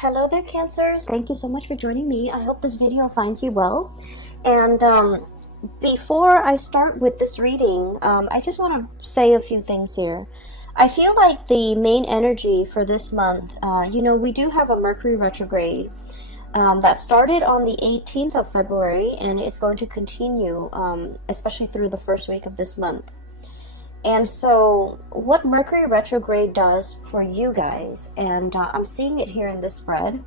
Hello there, Cancers. Thank you so much for joining me. I hope this video finds you well. And before I start with this reading, I just want to say a few things here. I feel like the main energy for this month, we do have a Mercury retrograde that started on the 18th of February, and it's going to continue, especially through the first week of this month. And so what Mercury retrograde does for you guys, and I'm seeing it here in this spread,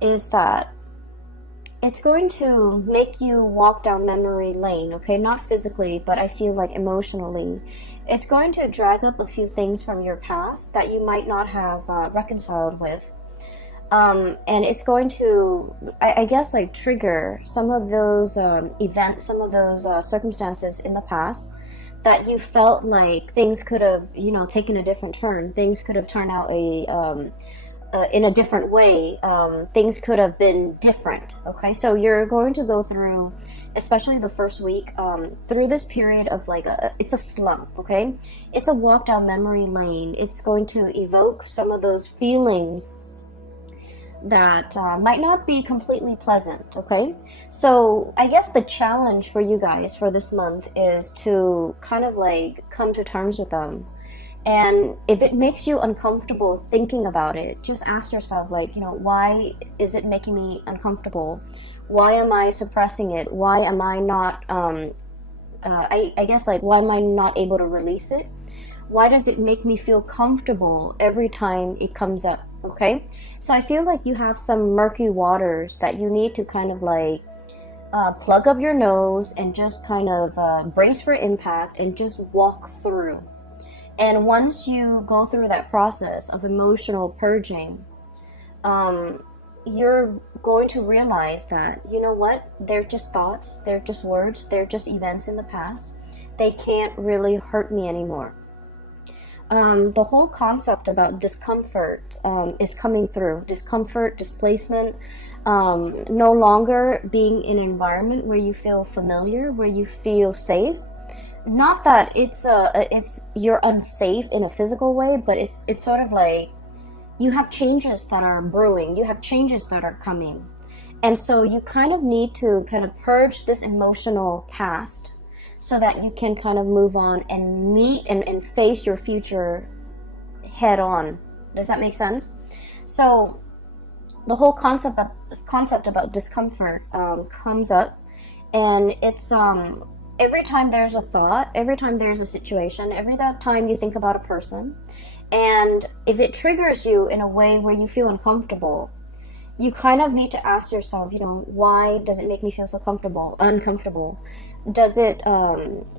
is that it's going to make you walk down memory lane, okay? Not physically, but I feel like emotionally. It's going to drag up a few things from your past that you might not have reconciled with. And it's going to, I guess, like trigger some of those events, some of those circumstances in the past that you felt like things could have, taken a different turn. Things could have turned out in a different way. Things could have been different. Okay, so you're going to go through, especially the first week, through this period of it's a slump. Okay, it's a walk down memory lane. It's going to evoke some of those feelings that might not be completely pleasant. Okay, so I guess the challenge for you guys for this month is to kind of come to terms with them. And if it makes you uncomfortable thinking about it, just ask yourself, why is it making me uncomfortable? Why am I suppressing it? Why am I not I guess why am I not able to release it? Why does it make me feel comfortable every time it comes up? Okay, so I feel like you have some murky waters that you need to kind of plug up your nose and just kind of brace for impact and just walk through. And once you go through that process of emotional purging, you're going to realize that, you know what, they're just thoughts, they're just words, they're just events in the past. They can't really hurt me anymore. The whole concept about discomfort is coming through. Discomfort, displacement, no longer being in an environment where you feel familiar, where you feel safe. Not that it's you're unsafe in a physical way, but it's sort of like you have changes that are brewing, you have changes that are coming. And so you kind of need to kind of purge this emotional past so that you can kind of move on and meet and face your future head on. Does that make sense? So the whole concept about discomfort comes up, and it's every time there's a thought, every time there's a situation, every time you think about a person, and if it triggers you in a way where you feel uncomfortable, you kind of need to ask yourself, why does it make me feel so uncomfortable? Does it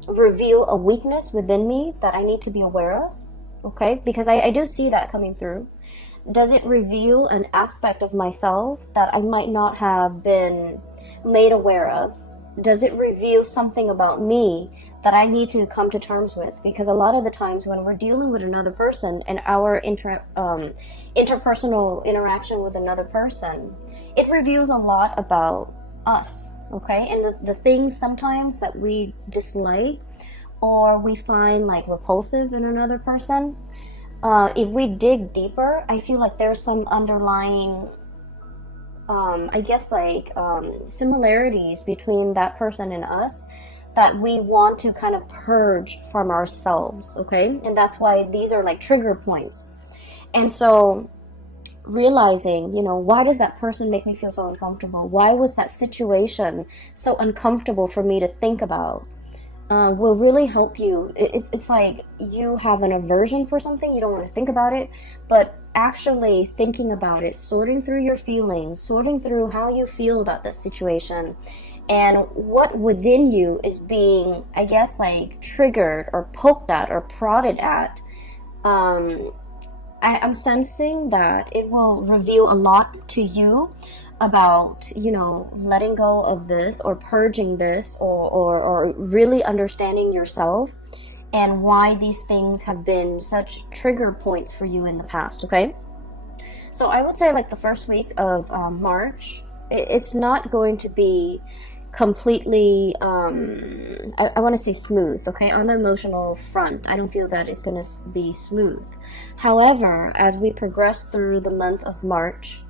reveal a weakness within me that I need to be aware of? Okay, because I do see that coming through. Does it reveal an aspect of myself that I might not have been made aware of? Does it reveal something about me that I need to come to terms with? Because a lot of the times when we're dealing with another person and our interpersonal interaction with another person, it reveals a lot about us, okay? And the things sometimes that we dislike or we find repulsive in another person, if we dig deeper, I feel like there's some underlying similarities between that person and us that we want to kind of purge from ourselves, okay? And that's why these are trigger points. And so realizing, why does that person make me feel so uncomfortable? Why was that situation so uncomfortable for me to think about? Will really help you. It's like you have an aversion for something, you don't want to think about it, but actually thinking about it, sorting through your feelings, sorting through how you feel about this situation, and what within you is being, I guess, triggered or poked at or prodded at. I'm sensing that it will reveal a lot to you about, letting go of this or purging this or really understanding yourself and why these things have been such trigger points for you in the past, okay? So I would say the first week of March, it's not going to be completely, I want to say smooth, okay? On the emotional front, I don't feel that it's going to be smooth. However, as we progress through the month of March,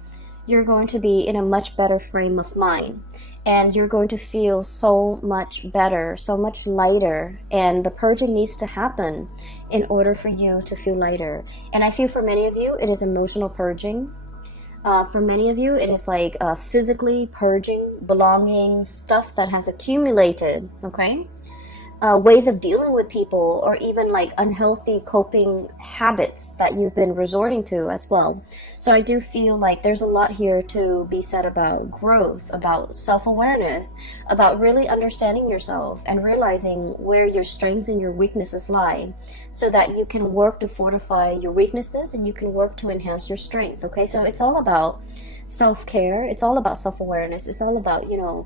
you're going to be in a much better frame of mind, and you're going to feel so much better, so much lighter, and the purging needs to happen in order for you to feel lighter. And I feel for many of you it is emotional purging. For many of you it is like physically purging belongings, stuff that has accumulated, okay? Ways of dealing with people, or even like unhealthy coping habits that you've been resorting to as well. So I do feel like there's a lot here to be said about growth, about self-awareness, about really understanding yourself and realizing where your strengths and your weaknesses lie, so that you can work to fortify your weaknesses and you can work to enhance your strength. Okay, so it's all about self-care, it's all about self-awareness, it's all about, you know,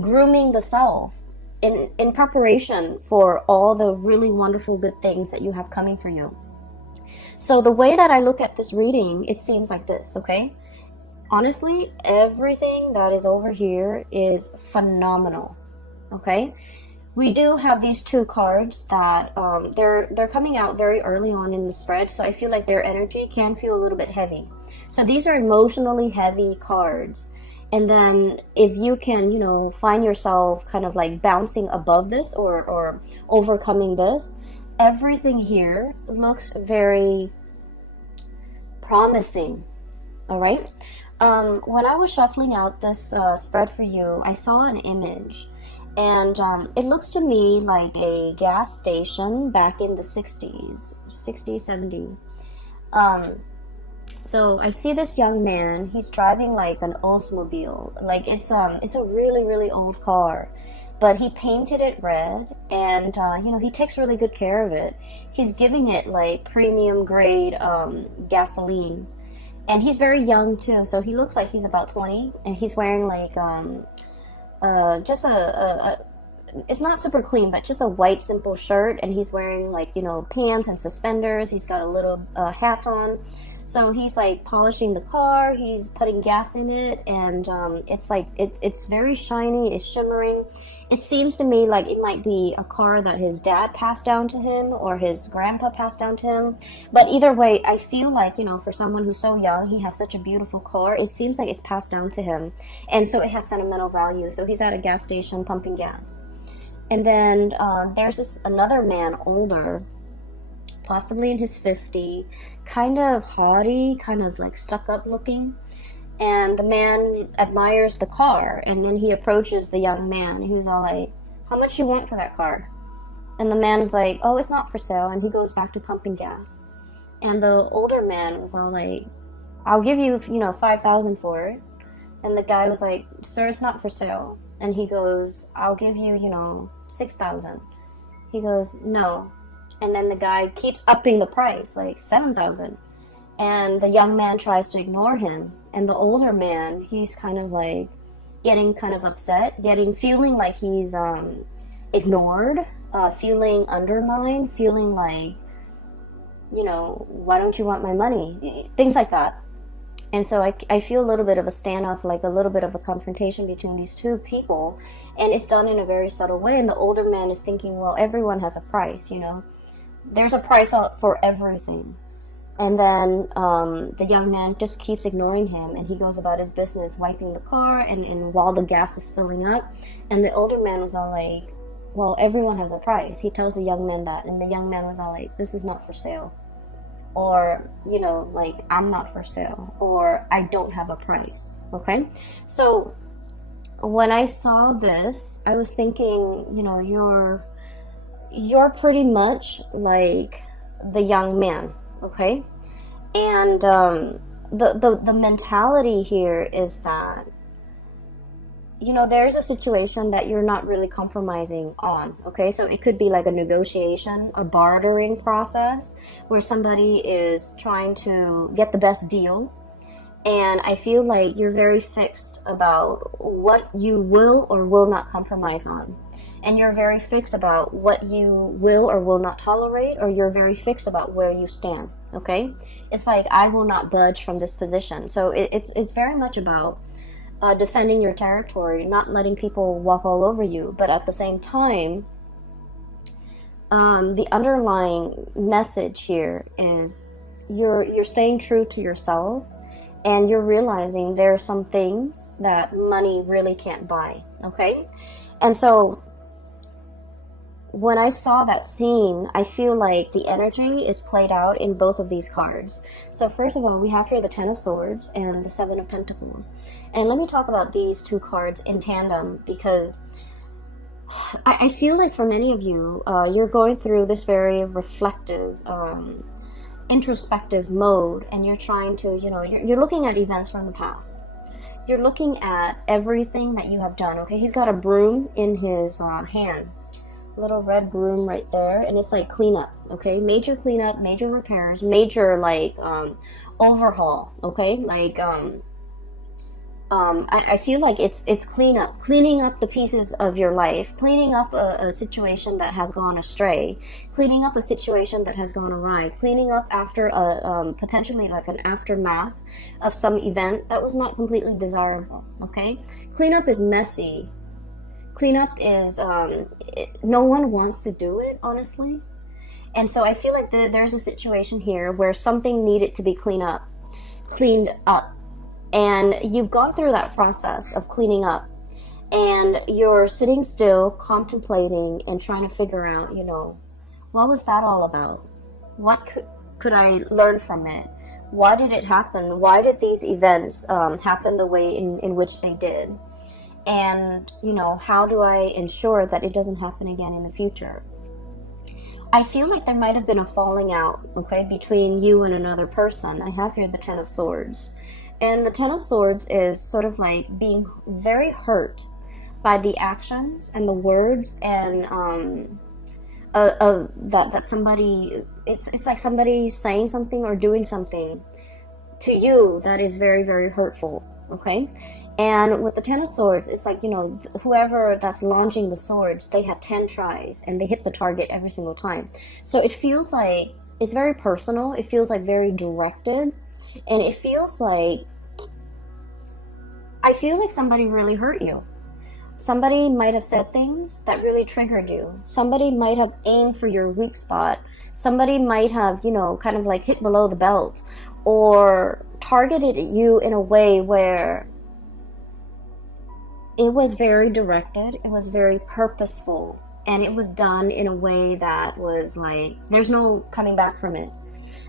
grooming the self in preparation for all the really wonderful good things that you have coming for you. So the way that I look at this reading, it seems like this, okay? Honestly, everything that is over here is phenomenal, okay? We do have these two cards that they're coming out very early on in the spread, so I feel like their energy can feel a little bit heavy. So these are emotionally heavy cards. And then if you can, you know, find yourself kind of like bouncing above this or overcoming this, everything here looks very promising. All right. When I was shuffling out this spread for you, I saw an image, and it looks to me like a gas station back in the 60s, 70s. So I see this young man, he's driving like an Oldsmobile, like it's a really, really old car, but he painted it red, and you know, he takes really good care of it. He's giving it like premium grade gasoline, and he's very young too, so he looks like he's about 20, and he's wearing like just a it's not super clean, but just a white simple shirt, and he's wearing like, you know, pants and suspenders. He's got a little hat on. So he's like polishing the car, he's putting gas in it, and it's like it's very shiny, it's shimmering. It seems to me like it might be a car that his dad passed down to him or his grandpa passed down to him. But either way, I feel like, you know, for someone who's so young, he has such a beautiful car. It seems like it's passed down to him, and so it has sentimental value. So he's at a gas station pumping gas. And then there's another man, older, possibly in his 50s, kind of haughty, kind of like stuck up looking. And the man admires the car, and then he approaches the young man. He was all like, "How much you want for that car?" And the man is like, "Oh, it's not for sale." And he goes back to pumping gas. And the older man was all like, "I'll give you, you know, 5,000 for it." And the guy was like, "Sir, it's not for sale." And he goes, "I'll give you, you know, 6,000. He goes, "No." And then the guy keeps upping the price, like 7,000. And the young man tries to ignore him. And the older man, he's kind of like getting kind of upset, feeling like he's ignored, feeling undermined, feeling like, you know, why don't you want my money? Things like that. And so I feel a little bit of a standoff, like a little bit of a confrontation between these two people. And it's done in a very subtle way. And the older man is thinking, well, everyone has a price, you know. There's a price for everything. And then the young man just keeps ignoring him, and he goes about his business, wiping the car, and while the gas is filling up. And the older man was all like, well, everyone has a price. He tells the young man that, and the young man was all like, this is not for sale. Or, you know, like, I'm not for sale, or I don't have a price. Okay? So when I saw this, I was thinking, you know, you're pretty much like the young man, okay? And the mentality here is that, you know, there's a situation that you're not really compromising on, okay? So it could be like a negotiation, a bartering process where somebody is trying to get the best deal. And I feel like you're very fixed about what you will or will not compromise on. And you're very fixed about what you will or will not tolerate, or you're very fixed about where you stand, okay? It's like, I will not budge from this position. So it's very much about defending your territory, not letting people walk all over you. But at the same time, the underlying message here is you're staying true to yourself, and you're realizing there are some things that money really can't buy, okay? And so when I saw that scene, I feel like the energy is played out in both of these cards. So first of all, we have here the Ten of Swords and the Seven of Pentacles. And let me talk about these two cards in tandem, because I feel like for many of you, you're going through this very reflective, introspective mode, and you're trying to, you're looking at events from the past. You're looking at everything that you have done, okay? He's got a broom in his hand. Little red broom right there, and it's like cleanup, okay? Major cleanup, major repairs, major like overhaul, okay? Like I feel like it's cleaning up the pieces of your life, cleaning up a situation that has gone astray, cleaning up a situation that has gone awry, cleaning up after a potentially like an aftermath of some event that was not completely desirable, okay? Cleanup is messy. Cleanup is, no one wants to do it, honestly. And so I feel like there's a situation here where something needed to be cleaned up. And you've gone through that process of cleaning up. And you're sitting still, contemplating, and trying to figure out, what was that all about? What could I learn from it? Why did it happen? Why did these events happen the way in which they did? And, how do I ensure that it doesn't happen again in the future? I feel like there might have been a falling out, okay, between you and another person. I have here the Ten of Swords. And the Ten of Swords is sort of like being very hurt by the actions and the words and that somebody, it's like somebody saying something or doing something to you that is very, very hurtful, okay? And with the Ten of Swords, it's like, whoever that's launching the swords, they had 10 tries and they hit the target every single time. So it feels like it's very personal. It feels like very directed. And it feels like, I feel like somebody really hurt you. Somebody might have said things that really triggered you. Somebody might have aimed for your weak spot. Somebody might have, kind of like hit below the belt or targeted you in a way where it was very directed, it was very purposeful, and it was done in a way that was like, there's no coming back from it.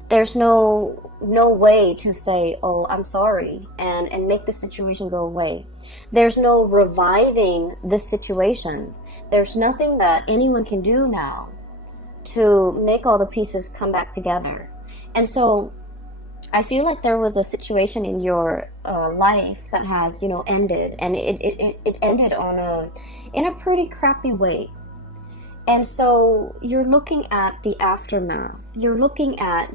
There's no way to say, oh, I'm sorry, and make the situation go away. There's no reviving this situation. There's nothing that anyone can do now to make all the pieces come back together. And so I feel like there was a situation in your life that has, ended, and it ended in a pretty crappy way. And so you're looking at the aftermath. You're looking at,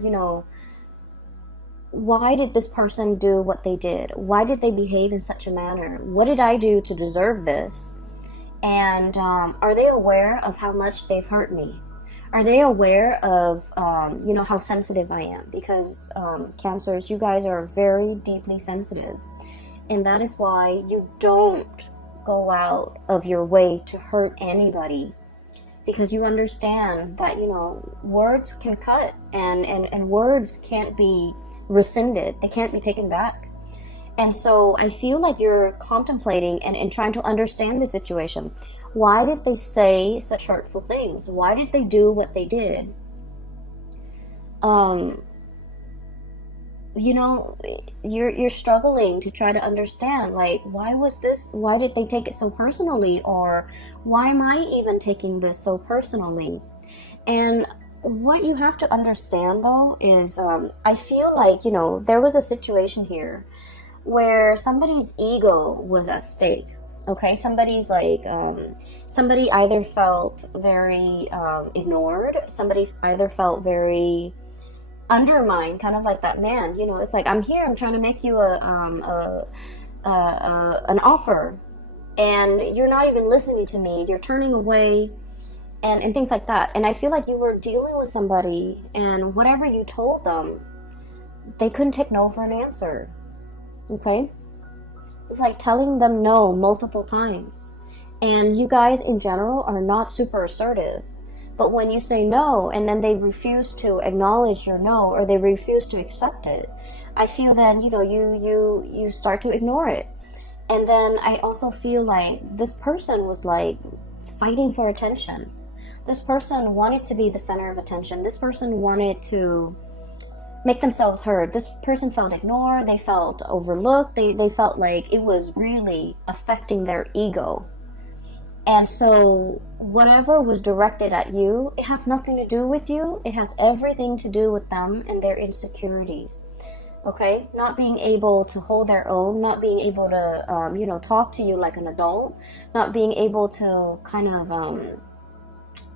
why did this person do what they did? Why did they behave in such a manner? What did I do to deserve this? And are they aware of how much they've hurt me? Are they aware of, how sensitive I am? Because Cancers, you guys are very deeply sensitive. And that is why you don't go out of your way to hurt anybody. Because you understand that, words can cut and words can't be rescinded. They can't be taken back. And so I feel like you're contemplating and trying to understand the situation. Why did they say such hurtful things? Why did they do what they did? You're struggling to try to understand, like, why did they take it so personally? Or why am I even taking this so personally? And what you have to understand, though, is I feel like, there was a situation here where somebody's ego was at stake. Okay, somebody's like, somebody either felt very ignored, somebody either felt very undermined, kind of like that man, it's like, I'm here, I'm trying to make you an offer, and you're not even listening to me, you're turning away, and things like that. And I feel like you were dealing with somebody, and whatever you told them, they couldn't take no for an answer, okay? It's like telling them no multiple times. And you guys in general are not super assertive. But when you say no and then they refuse to acknowledge your no, or they refuse to accept it, I feel then, you start to ignore it. And then I also feel like this person was like fighting for attention. This person wanted to be the center of attention. This person wanted to make themselves heard. This person felt ignored. They felt overlooked. They felt like it was really affecting their ego. And so whatever was directed at you, it has nothing to do with you. It has everything to do with them and their insecurities. Okay? Not being able to hold their own, not being able to, talk to you like an adult, not being able to kind of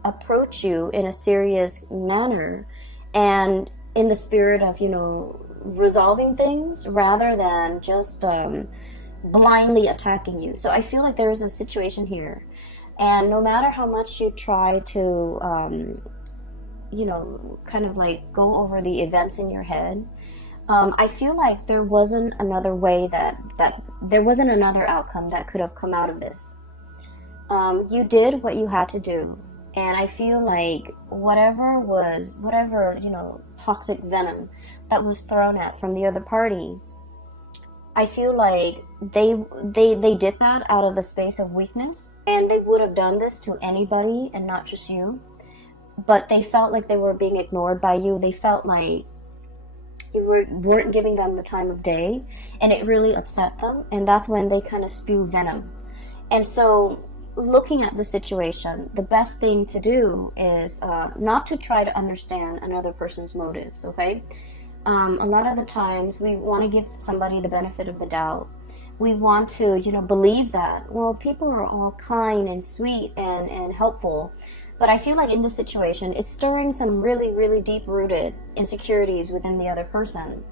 approach you in a serious manner and in the spirit of, resolving things rather than just blindly attacking you. So I feel like there's a situation here. And no matter how much you try to, kind of like go over the events in your head, I feel like there wasn't another way that there wasn't another outcome that could have come out of this. You did what you had to do. And I feel like whatever, toxic venom that was thrown at from the other party, I feel like they did that out of a space of weakness, and they would have done this to anybody and not just you. But they felt like they were being ignored by you. They felt like you weren't giving them the time of day, and it really upset them. And that's when they kind of spew venom. And so, looking at the situation, the best thing to do is not to try to understand another person's motives. Okay. A lot of the times we want to give somebody the benefit of the doubt. We want to, believe that, well, people are all kind and sweet and helpful. But I feel like in this situation, it's stirring some really, really deep-rooted insecurities within the other person.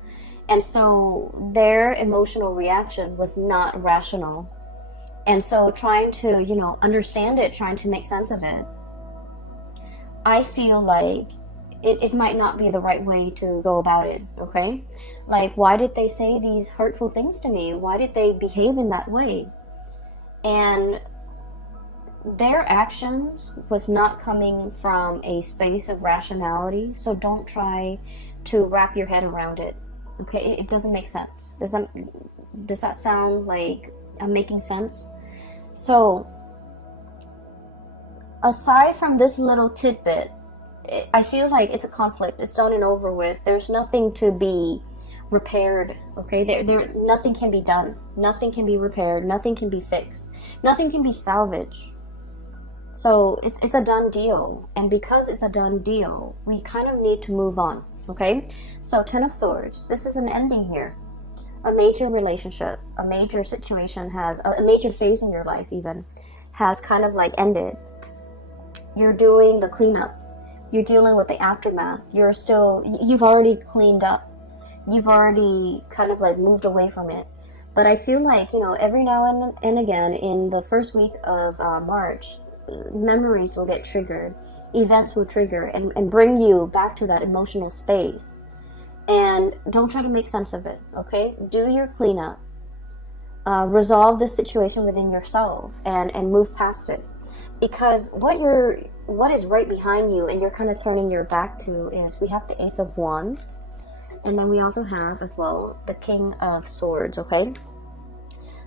And so their emotional reaction was not rational. And so trying to, understand it, trying to make sense of it, I feel like it might not be the right way to go about it, okay? Like, why did they say these hurtful things to me? Why did they behave in that way? And their actions was not coming from a space of rationality, so don't try to wrap your head around it, okay? It doesn't make sense. Does that sound like I'm making sense? So, aside from this little tidbit, I feel like it's a conflict. It's done and over with. There's nothing to be repaired, okay? Nothing can be done. Nothing can be repaired. Nothing can be fixed. Nothing can be salvaged. So it's a done deal. And because it's a done deal, we kind of need to move on, okay? So 10 of Swords. This is an ending here. A major relationship, a major situation a major phase in your life even, has kind of like ended. You're doing the cleanup. You're dealing with the aftermath. You've already cleaned up. You've already kind of like moved away from it. But I feel like, every now and again in the first week of March, memories will get triggered. Events will trigger and bring you back to that emotional space. And don't try to make sense of it, okay? Do your cleanup. Resolve this situation within yourself and move past it. Because what is right behind you and you're kind of turning your back to is we have the Ace of Wands, and then we also have as well the King of Swords, okay?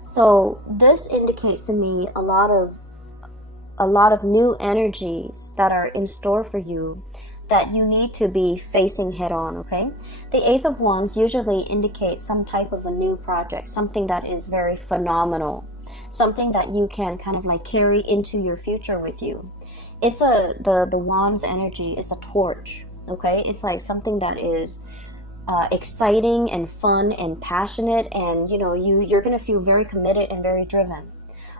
So this indicates to me a lot of new energies that are in store for you that you need to be facing head on, okay? The Ace of Wands usually indicates some type of a new project, something that is very phenomenal, something that you can kind of like carry into your future with you. It's the Wands energy is a torch, okay? It's like something that is exciting and fun and passionate, and you're gonna feel very committed and very driven.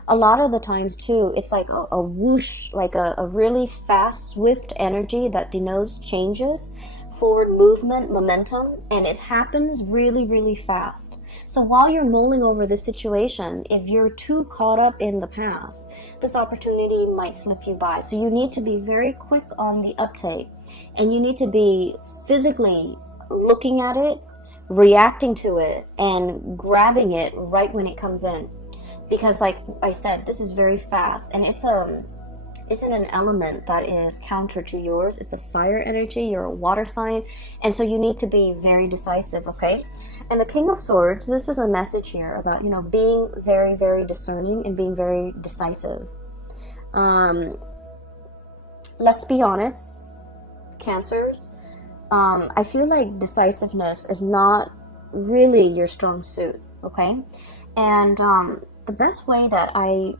A lot of the times too, it's like a whoosh, like a really fast, swift energy that denotes changes, forward movement, momentum, and it happens really, really fast. So while you're mulling over this situation, if you're too caught up in the past, this opportunity might slip you by. So you need to be very quick on the uptake, and you need to be physically looking at it, reacting to it, and grabbing it right when it comes in. Because like I said, this is very fast, and is in an element that is counter to yours. It's a fire energy. You're a water sign. And so you need to be very decisive, okay? And the King of Swords, this is a message here about, you know, being very, very discerning and being very decisive. Let's be honest, Cancers, I feel like decisiveness is not really your strong suit, okay? And the best way that I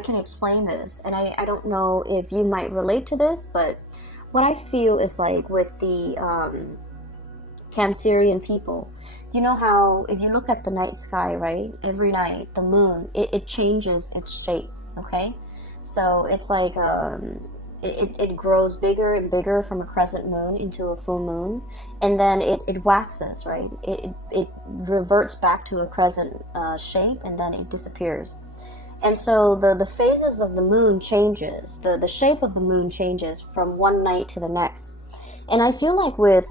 can explain this, and I don't know if you might relate to this, but what I feel is like with the Cancerian people, you know how if you look at the night sky, right, every night, the moon, it changes its shape, okay? So it's like it grows bigger and bigger from a crescent moon into a full moon, and then it waxes, right? It reverts back to a crescent shape, and then it disappears. And so the phases of the moon changes, the shape of the moon changes from one night to the next. And I feel like with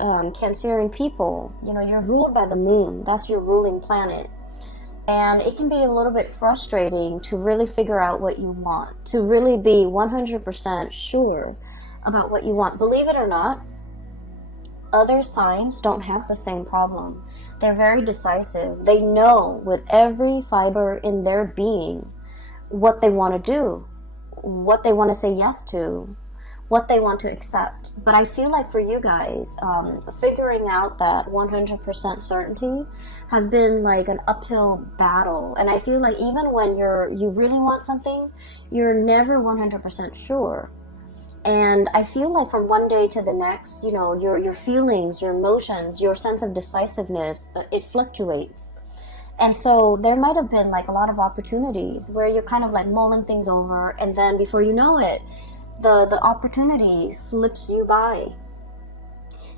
Cancerian people, you know, you're ruled by the moon. That's your ruling planet. And it can be a little bit frustrating to really figure out what you want, to really be 100% sure about what you want. Believe it or not, other signs don't have the same problem. They're very decisive. They know with every fiber in their being what they want to do, what they want to say yes to, what they want to accept. But I feel like for you guys, figuring out that 100% certainty has been like an uphill battle. And I feel like even when you really want something, you're never 100% sure. And I feel like from one day to the next, you know, your feelings, your emotions, your sense of decisiveness, it fluctuates. And so there might have been like a lot of opportunities where you're kind of like mulling things over, and then before you know it, the opportunity slips you by.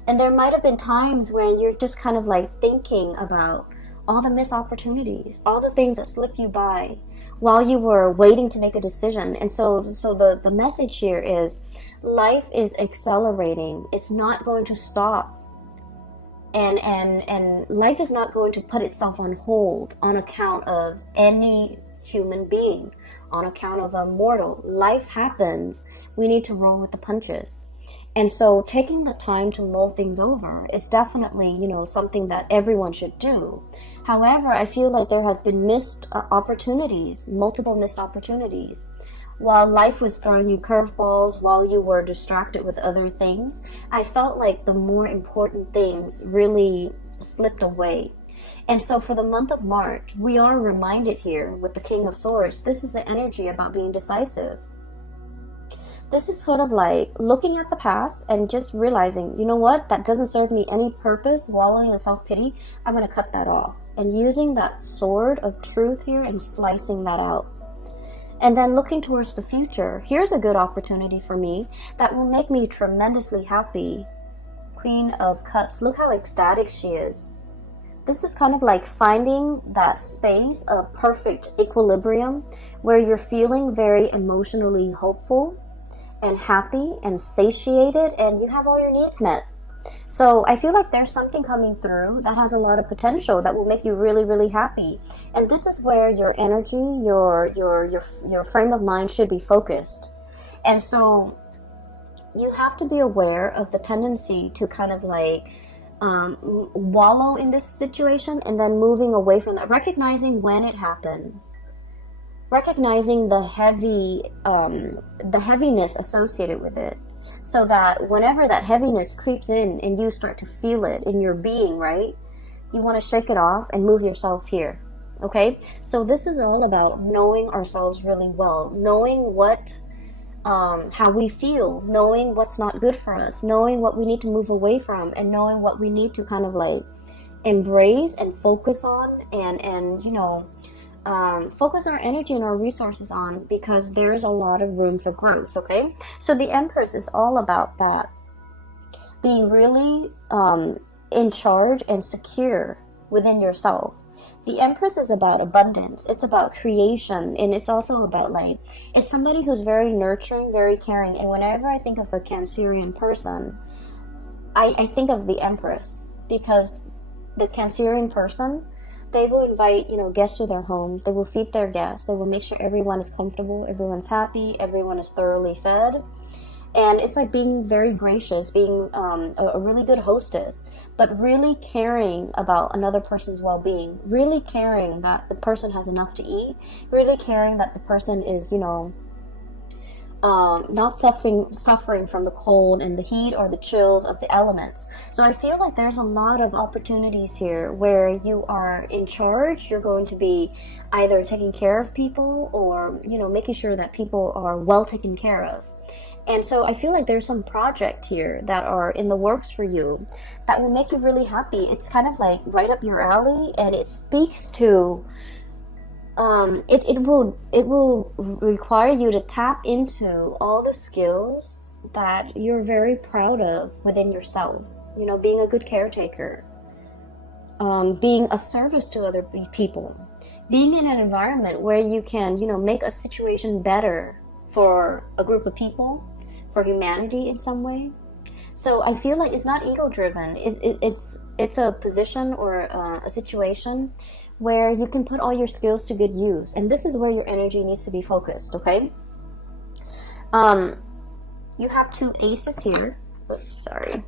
And there might have been times where you're just kind of like thinking about all the missed opportunities, all the things that slipped you by while you were waiting to make a decision. And so the message here is life is accelerating. It's not going to stop. And life is not going to put itself on hold on account of any human being, on account of a mortal. Life happens. We need to roll with the punches. And so taking the time to mull things over is definitely, you know, something that everyone should do. However, I feel like there has been missed opportunities, multiple missed opportunities. While life was throwing you curveballs, while you were distracted with other things, I felt like the more important things really slipped away. And so for the month of March, we are reminded here with the King of Swords, this is the energy about being decisive. This is sort of like looking at the past and just realizing, you know what, that doesn't serve me any purpose, wallowing in self-pity, I'm going to cut that off. And using that sword of truth here and slicing that out. And then looking towards the future, here's a good opportunity for me that will make me tremendously happy. Queen of Cups, look how ecstatic she is. This is kind of like finding that space of perfect equilibrium where you're feeling very emotionally hopeful and happy and satiated, and you have all your needs met. So I feel like there's something coming through that has a lot of potential that will make you really, really happy. And this is where your energy, your frame of mind should be focused. And so you have to be aware of the tendency to kind of like wallow in this situation and then moving away from that, recognizing when it happens. Recognizing the heaviness associated with it, so that whenever that heaviness creeps in and you start to feel it in your being, right, you want to shake it off and move yourself here. Okay, so this is all about knowing ourselves really well, knowing what how we feel, knowing what's not good for us, knowing what we need to move away from, and knowing what we need to kind of like embrace and focus on, and you know, focus our energy and our resources on, because there is a lot of room for growth. Okay, so the Empress is all about that, being really in charge and secure within yourself. The Empress is about abundance, it's about creation, and it's also about like, it's somebody who's very nurturing, very caring. And whenever I think of a Cancerian person, I think of the Empress, because the Cancerian person, they will invite, guests to their home. They will feed their guests. They will make sure everyone is comfortable, everyone's happy, everyone is thoroughly fed. And it's like being very gracious, being a really good hostess, but really caring about another person's well-being, really caring that the person has enough to eat, really caring that the person is, not suffering from the cold and the heat or the chills of the elements. So I feel like there's a lot of opportunities here where you are in charge. You're going to be either taking care of people or, making sure that people are well taken care of. And so I feel like there's some project here that are in the works for you that will make you really happy. It's kind of like right up your alley, and it speaks to it will require you to tap into all the skills that you're very proud of within yourself. Being a good caretaker, being of service to other people, being in an environment where you can, make a situation better for a group of people, for humanity in some way. So I feel like it's not ego driven. It's a position or a situation where you can put all your skills to good use, and this is where your energy needs to be focused. Okay. You have two aces here. Oops, sorry.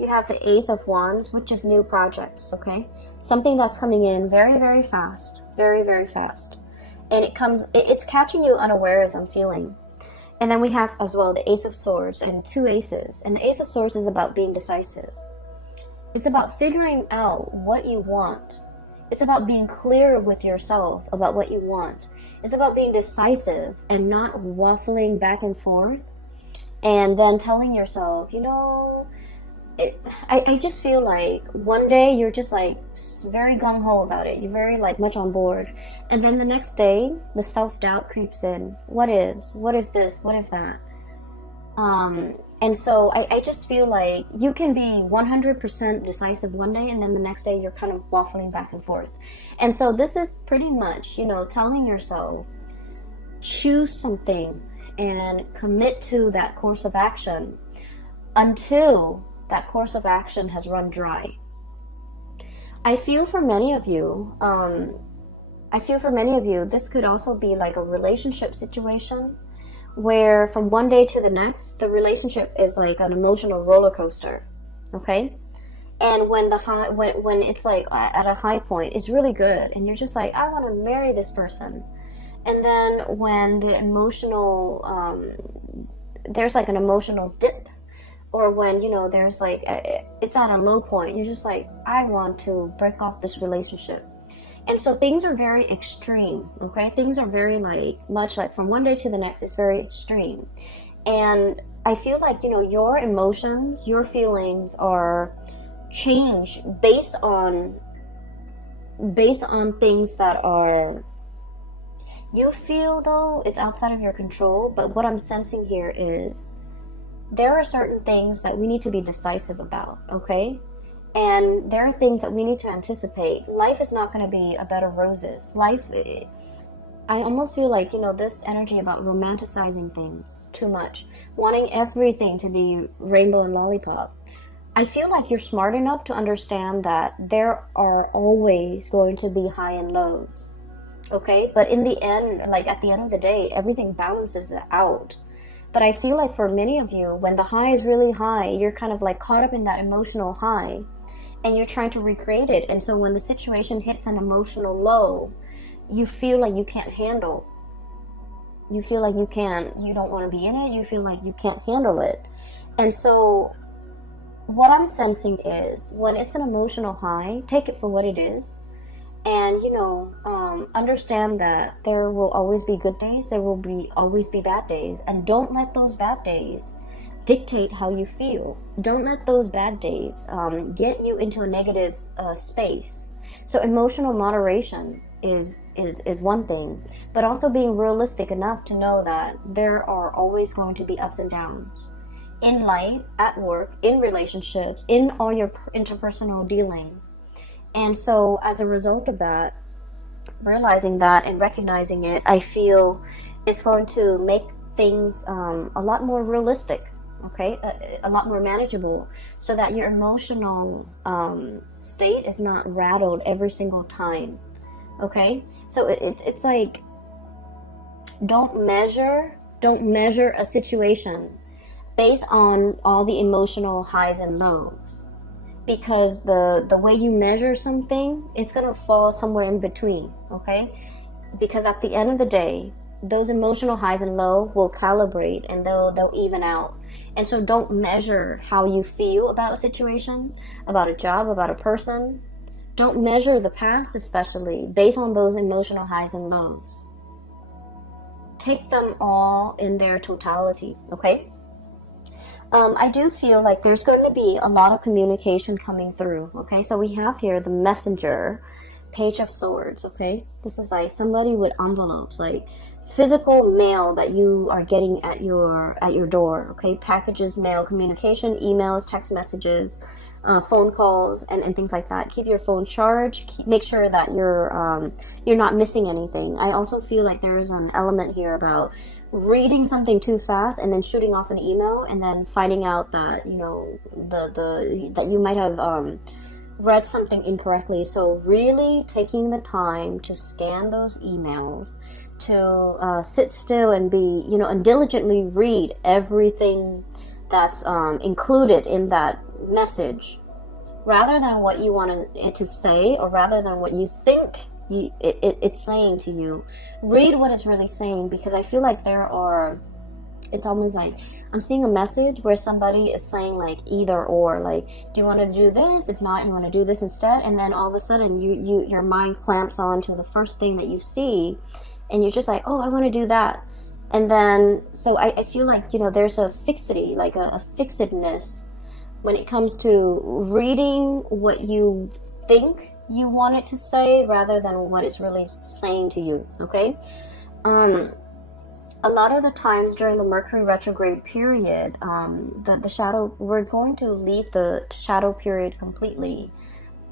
You have the Ace of Wands, which is new projects. Okay, something that's coming in very, very fast, very, very fast, and it's catching you unawares, I'm feeling. And then we have as well the Ace of Swords and two aces, and the Ace of Swords is about being decisive. It's about figuring out what you want. It's about being clear with yourself about what you want. It's about being decisive and not waffling back and forth and then telling yourself, I just feel like one day you're just like very gung-ho about it. You're very like much on board. And then the next day, the self-doubt creeps in. What if this? What if that? And so I just feel like you can be 100% decisive one day, and then the next day you're kind of waffling back and forth. And so this is pretty much, telling yourself, choose something and commit to that course of action until that course of action has run dry. I feel for many of you, this could also be like a relationship situation where from one day to the next, the relationship is like an emotional roller coaster. Okay? And when when it's like at a high point, it's really good, and you're just like, I want to marry this person. And then when the emotional, there's like an emotional dip, or when, there's like, it's at a low point, you're just like, I want to break off this relationship. And so things are very extreme, okay? Things are very much like from one day to the next, it's very extreme. And I feel like, your emotions, your feelings are changed based on things that are, you feel though, it's outside of your control. But what I'm sensing here is there are certain things that we need to be decisive about, okay? And there are things that we need to anticipate. Life is not going to be a bed of roses. I almost feel like, this energy about romanticizing things too much, wanting everything to be rainbow and lollipop. I feel like you're smart enough to understand that there are always going to be high and lows, okay? But in the end, at the end of the day, everything balances out. But I feel like for many of you, when the high is really high, you're kind of caught up in that emotional high, and you're trying to recreate it. And so when the situation hits an emotional low, you feel like you can't handle. You feel like you don't want to be in it. You feel like you can't handle it. And so what I'm sensing is when it's an emotional high, take it for what it is. And, understand that there will always be good days. There will always be bad days. And don't let those bad days dictate how you feel. Don't let those bad days get you into a negative space. So emotional moderation is one thing, but also being realistic enough to know that there are always going to be ups and downs in life, at work, in relationships, in all your interpersonal dealings. And so as a result of that, realizing that and recognizing it, I feel it's going to make things a lot more realistic. okay? A lot more manageable, so that your emotional state is not rattled every single time, okay? So it's like, don't measure a situation based on all the emotional highs and lows, because the way you measure something, it's gonna fall somewhere in between, okay? Because at the end of the day, those emotional highs and lows will calibrate, and they'll even out. And so don't measure how you feel about a situation, about a job, about a person. Don't measure the past, especially based on those emotional highs and lows. Take them all in their totality, okay? I do feel like there's going to be a lot of communication coming through, okay? So we have here the Messenger, Page of Swords, okay? This is like somebody with envelopes, like physical mail that you are getting at your door, okay? Packages, mail, communication, emails, text messages, phone calls, and things like that. Keep your phone charged. Make sure that you're not missing anything. I also feel like there is an element here about reading something too fast and then shooting off an email and then finding out that, you know, that you might have read something incorrectly. So really taking the time to scan those emails, to sit still and be, you know, and diligently read everything that's included in that message, rather than what you want it to say, or rather than what you think it's saying to you. Read what it's really saying, because I feel like it's almost like I'm seeing a message where somebody is saying like either or, like, do you want to do this? If not, you want to do this instead. And then all of a sudden your mind clamps on to the first thing that you see, and you're just like, oh, I want to do that. And then, so I feel like, you know, there's a fixity, like a fixedness when it comes to reading what you think you want it to say, rather than what it's really saying to you, okay? A lot of the times during the Mercury retrograde period, the shadow, we're going to leave the shadow period completely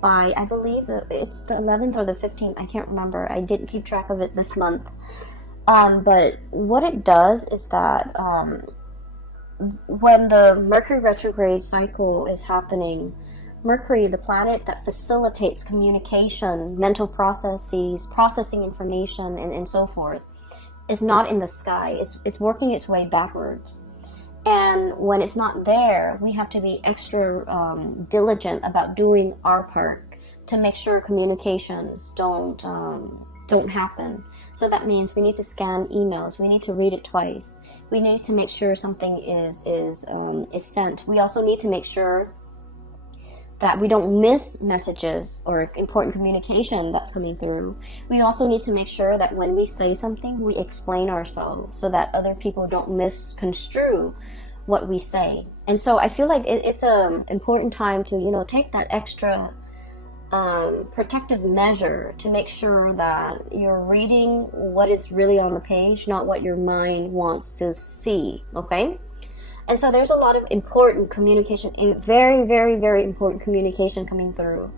by, I believe that it's the 11th or the 15th, I can't remember. I didn't keep track of it this month. But what it does is that when the Mercury retrograde cycle is happening, Mercury, the planet that facilitates communication, mental processes, processing information, and so forth, is not in the sky. It's working its way backwards. And when it's not there, we have to be extra diligent about doing our part to make sure communications don't happen. So that means we need to scan emails. We need to read it twice. We need to make sure something is sent. We also need to make sure that we don't miss messages or important communication that's coming through. We also need to make sure that when we say something, we explain ourselves so that other people don't misconstrue what we say. And so I feel like it's an important time to, you know, take that extra protective measure to make sure that you're reading what is really on the page, not what your mind wants to see, okay? And so there's a lot of important communication, very, very, very important communication coming through.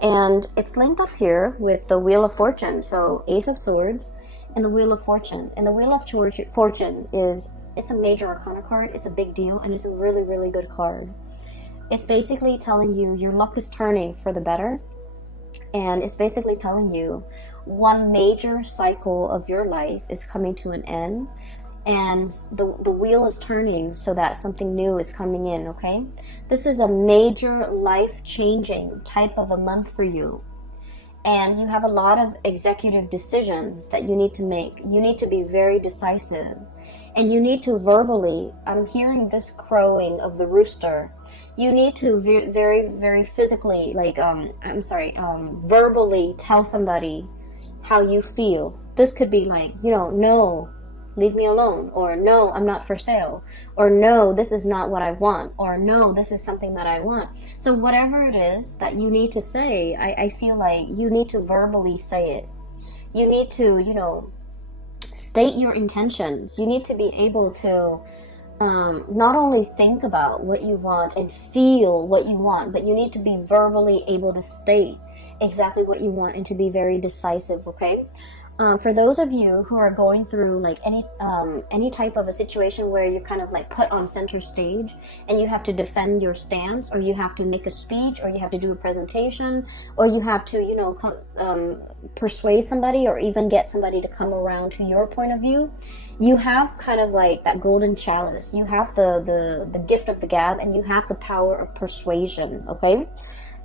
And it's linked up here with the Wheel of Fortune. So Ace of Swords and the Wheel of Fortune. And the Wheel of Fortune it's a major arcana card. It's a big deal, and it's a really, really good card. It's basically telling you your luck is turning for the better. And it's basically telling you one major cycle of your life is coming to an end. And the wheel is turning so that something new is coming in, okay? This is a major life-changing type of a month for you. And you have a lot of executive decisions that you need to make. You need to be very decisive. And you need to verbally, I'm hearing this crowing of the rooster. You need to very, very physically, like, verbally tell somebody how you feel. This could be like, you know, no, leave me alone, or no, I'm not for sale, or no, this is not what I want, or no, this is something that I want. So whatever it is that you need to say, I feel like you need to verbally say it. You need to, you know, state your intentions. You need to be able to not only think about what you want and feel what you want, but you need to be verbally able to state exactly what you want and to be very decisive, okay? For those of you who are going through like any type of a situation where you're kind of like put on center stage and you have to defend your stance, or you have to make a speech, or you have to do a presentation, or you have to, you know, persuade somebody, or even get somebody to come around to your point of view, you have kind of like that golden chalice. You have the gift of the gab, and you have the power of persuasion. Okay.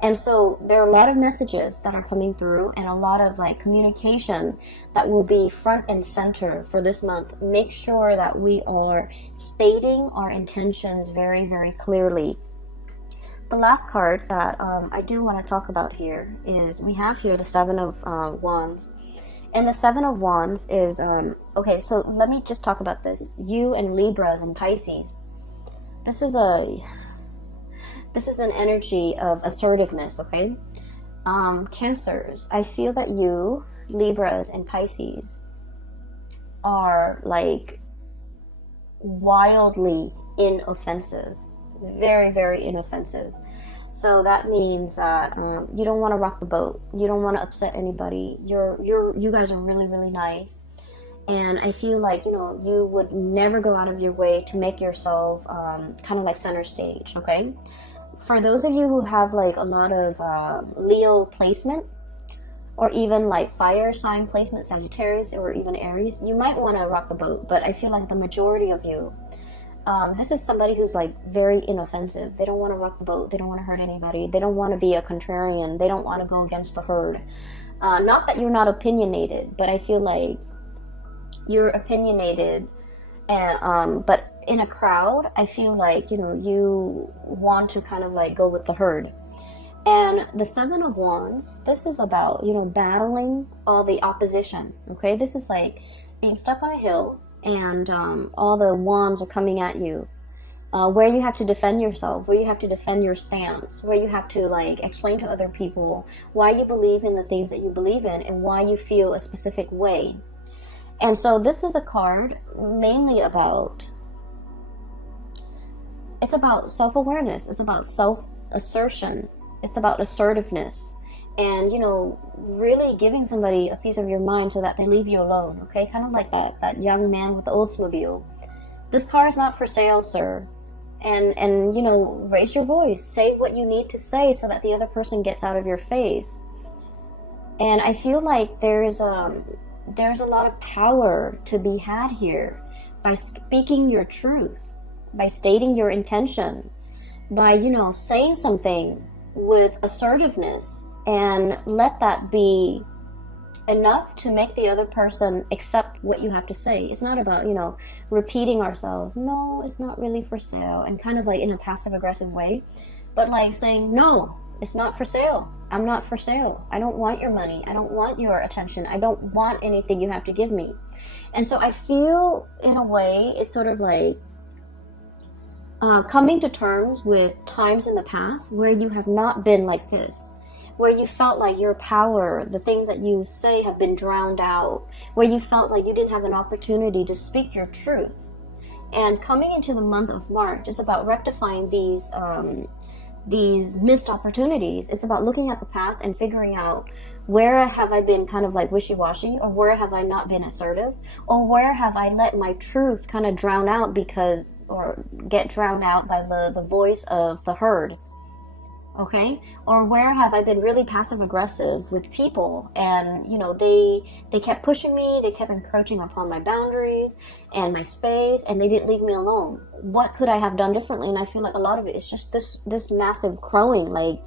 And so there are a lot of messages that are coming through, and a lot of like communication that will be front and center for this month. Make sure that we are stating our intentions very, very clearly. The last card that I do want to talk about here is, we have here the Seven of Wands. And the Seven of Wands is, okay, so let me just talk about this. You and Libras and Pisces. This is an energy of assertiveness, okay? Cancers, I feel that you, Libras and Pisces, are like wildly inoffensive. Very, very inoffensive. So that means that you don't want to rock the boat. You don't want to upset anybody. You guys are really, really nice. And I feel like, you know, you would never go out of your way to make yourself kind of like center stage, okay? For those of you who have like a lot of Leo placement, or even like fire sign placement, Sagittarius, or even Aries, you might want to rock the boat. But I feel like the majority of you, this is somebody who's like very inoffensive. They don't want to rock the boat. They don't want to hurt anybody. They don't want to be a contrarian. They don't want to go against the herd. Not that you're not opinionated, but I feel like you're opinionated, and but in a crowd, I feel like, you know, you want to kind of like go with the herd. And the Seven of Wands, this is about, you know, battling all the opposition, okay? This is like being stuck on a hill, and all the wands are coming at you, where you have to defend yourself, where you have to defend your stance, where you have to like explain to other people why you believe in the things that you believe in, and why you feel a specific way. And so this is a card mainly about, it's about self-awareness. It's about self-assertion. It's about assertiveness. And, you know, really giving somebody a piece of your mind so that they leave you alone, okay? Kind of like that young man with the Oldsmobile. This car is not for sale, sir. And you know, raise your voice. Say what you need to say so that the other person gets out of your face. And I feel like there's a lot of power to be had here by speaking your truth, by stating your intention, by, you know, saying something with assertiveness, and let that be enough to make the other person accept what you have to say. It's not about, you know, repeating ourselves. No, it's not really for sale, and kind of like in a passive aggressive way, but like saying, no, it's not for sale. I'm not for sale. I don't want your money. I don't want your attention. I don't want anything you have to give me. And so I feel, in a way, it's sort of like coming to terms with times in the past where you have not been like this, where you felt like your power, the things that you say, have been drowned out, where you felt like you didn't have an opportunity to speak your truth. And coming into the month of March is about rectifying these missed opportunities. It's about looking at the past and figuring out, where have I been kind of like wishy-washy, or where have I not been assertive, or where have I let my truth kind of drown out or get drowned out by the voice of the herd, okay? Or where have I been really passive-aggressive with people, and, you know, they kept pushing me, they kept encroaching upon my boundaries and my space, and they didn't leave me alone. What could I have done differently? And I feel like a lot of it is just this massive crowing, like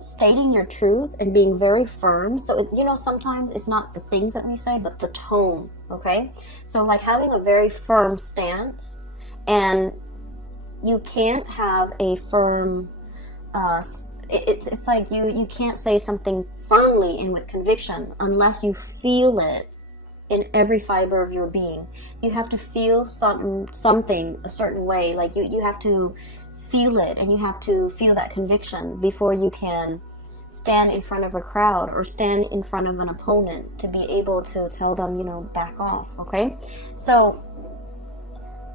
stating your truth and being very firm. So, you know, sometimes it's not the things that we say, but the tone, okay? So like having a very firm stance, and you can't have a firm, it's like you can't say something firmly and with conviction unless you feel it in every fiber of your being. You have to feel something a certain way, like you have to feel it, and you have to feel that conviction before you can stand in front of a crowd or stand in front of an opponent to be able to tell them, you know, back off, okay? So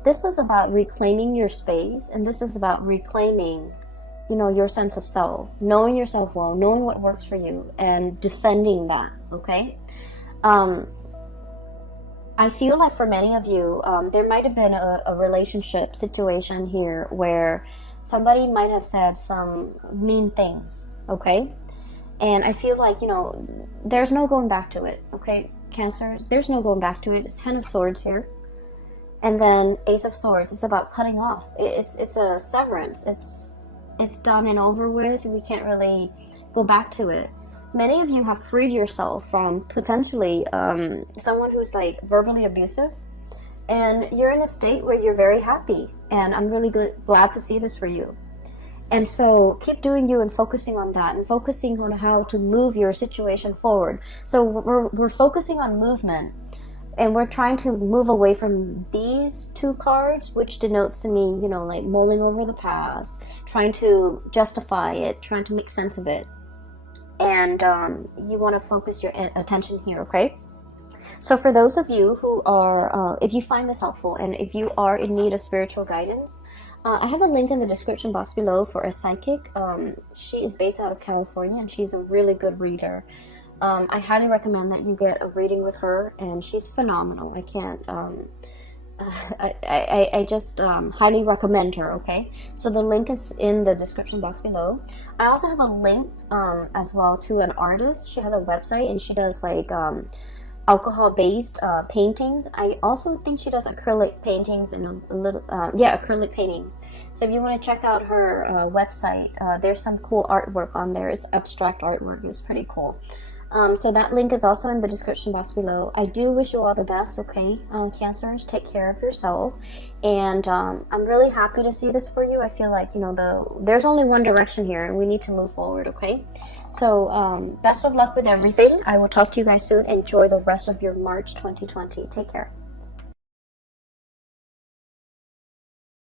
this is about reclaiming your space, and this is about reclaiming, you know, your sense of self, knowing yourself well, knowing what works for you, and defending that, okay? I feel like for many of you, there might have been a relationship situation here where somebody might have said some mean things, okay? And I feel like, you know, there's no going back to it, okay, Cancer? There's no going back to it. It's Ten of Swords here. And then Ace of Swords. It's about cutting off. It's a severance. It's done and over with. We can't really go back to it. Many of you have freed yourself from potentially someone who's like verbally abusive, and you're in a state where you're very happy, and I'm really glad to see this for you. And so keep doing you and focusing on that, and focusing on how to move your situation forward. So we're focusing on movement, and we're trying to move away from these two cards, which denotes to me, you know, like mulling over the past, trying to justify it, trying to make sense of it. And you want to focus your attention here, okay? So for those of you who are, if you find this helpful, and if you are in need of spiritual guidance, I have a link in the description box below for a psychic. She is based out of California, and she's a really good reader. I highly recommend that you get a reading with her, and she's phenomenal. I can't... I just highly recommend her, okay? So the link is in the description box below. I also have a link as well to an artist. She has a website, and she does like alcohol-based paintings. I also think she does acrylic paintings and a little, acrylic paintings. So if you want to check out her website, there's some cool artwork on there. It's abstract artwork. It's pretty cool. So that link is also in the description box below. I do wish you all the best, okay? Cancers, take care of yourself. And I'm really happy to see this for you. I feel like, you know, there's only one direction here, and we need to move forward, okay? So best of luck with everything. I will talk to you guys soon. Enjoy the rest of your March 2020. Take care.